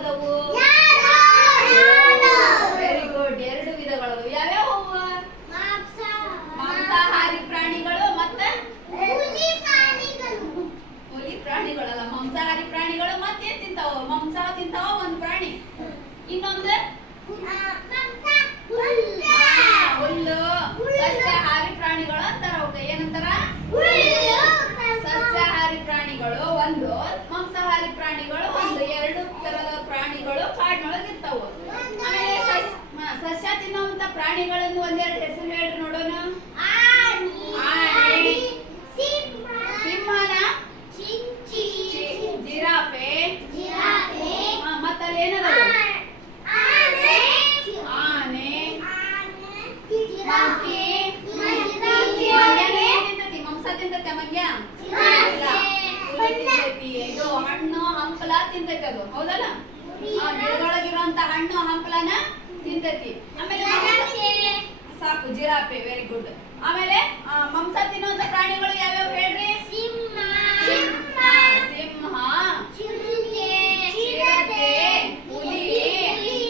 ವಿಧಗಳದವು very good ಎರಡು ವಿಧಗಳು. ಯಾವ್ಯಾವ? ಮಾಂಸಾಹಾರಿ ಪ್ರಾಣಿಗಳು ಮತ್ತೆ? ಹುಲಿ ಪ್ರಾಣಿಗಳಲ್ಲ. ಮಾಂಸಾಹಾರಿ ಪ್ರಾಣಿಗಳು ಮತ್ತೆ ತಿಂತಾವ. ಮಾಂಸ ತಿಂತಾವ ಒಂದ್ ಪ್ರಾಣಿ. ಇನ್ನೊಂದು ಆ, ಹುಲ್ಲು ಸಸ್ಯಾಹಾರಿ ಪ್ರಾಣಿಗಳು ಅಂತಾರ ಅವಕ್ಕೆ ಏನಂತಾರ ಸಸ್ಯಾಹಾರಿ ಪ್ರಾಣಿಗಳು ಒಂದು ಮಾಂಸಾಹಾರಿ ಪ್ರಾಣಿಗಳು ಒಂದು ಎರಡು ಪ್ರಾಣಿಗಳು ಕಾಡಿನೊಳಗೆ ಇರ್ತಾವ. ಆಮೇಲೆ ಸಸ್- ಸಸ್ಯ ತಿನ್ನುವಂತ ಪ್ರಾಣಿಗಳನ್ನು ಒಂದೆರಡು ಹೆಸರು ಹೇಳ್ರಿ ನೋಡೋಣ ಸಿಂಹನ ಜಿ- ಜಿರಾಫೆ ಆ, ಮತ್ತ ಅಲ್ಲಿ ಏನದ ಆನೆ ಮಂಕಿ ಮಂಗ್ಯಾನ ಏನ್ ತಿಂತತಿ ಮಾಂಸ ತಿಂತತಿ ಮಂಗ್ಯ ಇಲ್ಲ. ಹುಲಿ ತಿಂತೈತಿ ಇದು ಹಣ್ಣು ಹಂಪಲ ತಿಂತೈತಿ ಅದು ಹೌದಲ್ಲ? ಆ ಗಿಡದೊಳಗಿರುವಂತ ಹಣ್ಣು ಹಂಪಲನ ತಿಂತೈತಿ. ಆಮೇಲೆ ಸಾಕು ಜಿರಾಫೆ ವೆರಿ ಗುಡ್ ಆಮೇಲೆ ಮಾಂಸ ತಿನ್ನುವಂತ ಪ್ರಾಣಿಗಳು ಯಾವ್ಯಾವ ಹೇಳ್ರಿ? ಸಿಂಹ. ಸಿಂಹ ಚಿರತೆ ಹುಲಿ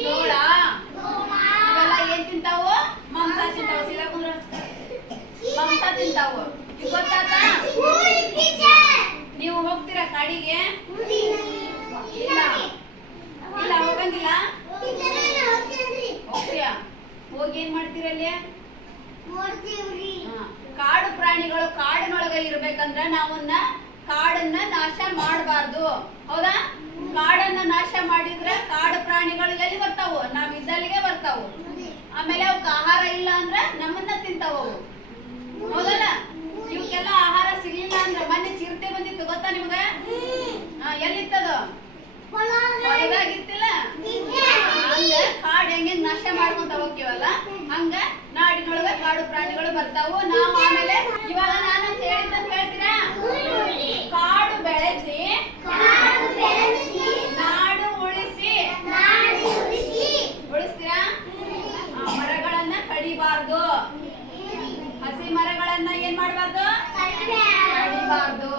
ತೋಳ ಇವೆಲ್ಲ ಏನ್ ತಿಂತಾವು? ಮಾಂಸ ತಿಂತಾವು. ಸೀದಾ ಕುಂದ್ರ ಮಾಂಸ ತಿಂತಾವು. ಗೊತ್ತಾತ? ನೀವು ಹೋಗ್ತೀರಾ ಕಾಡಿಗೆ ಇಲ್ಲ ಇಲ್ಲ ಹೋಗಂಗಿಲ್ಲ ಹೋಗ್ತೀಯಾ ಹೋಗಿ ಅಲ್ಲಿ ಕಾಡು ಪ್ರಾಣಿಗಳು ಕಾಡಿನೊಳಗೆ ಇರ್ಬೇಕಂದ್ರ ನಾವನ್ನ ಕಾಡನ್ನ ನಾಶ ಮಾಡಬಾರ್ದು. ಹೌದಾ? ಕಾಡನ್ನ ನಾಶ ಮಾಡಿದ್ರೆ ಕಾಡು ಪ್ರಾಣಿಗಳು ಎಲ್ಲಿ ಬರ್ತಾವು? ನಾವ್ ಇದ್ದಲ್ಲಿಗೆ ಬರ್ತಾವು. ಆಮೇಲೆ ಅವಕ್ಕೆ ಆಹಾರ ಇಲ್ಲ ಅಂದ್ರೆ ನಮ್ಮನ್ನ ತಿಂತಾವ ಹೌದಲ್ಲ? ಇವಕ್ಕೆಲ್ಲ ಆಹಾರ ಸಿಗ್ಲಿಲ್ಲ ಅಂದ್ರೆ ಮನೆ ಚಿರತೆ ಬಂದಿತ್ತು ಗೊತ್ತಾ ನಿಮ್ಗೆ? ಎಲ್ಲಿತ್ತದು? ಕಾಡು ಪ್ರಾಣಿಗಳು ಬರ್ತಾವು. ನಾವು ಆಮೇಲೆ ಇವಾಗ ನಾನು ಹೇಳಿದ್ದಂತ ಹೇಳ್ತೀರಾ? ಕಾಡು ಬೆಳೆಸಿ ನಾಡು ಉಳಿಸಿ. ಉಳಿಸ್ತೀರಾ? ಮರಗಳನ್ನ ಕಡಿಬಾರ್ದು. ಹಸಿ ಮರಗಳನ್ನ ಏನ್ ಮಾಡಬಾರ್ದು? ಕಡಿಬಾರ್ದು.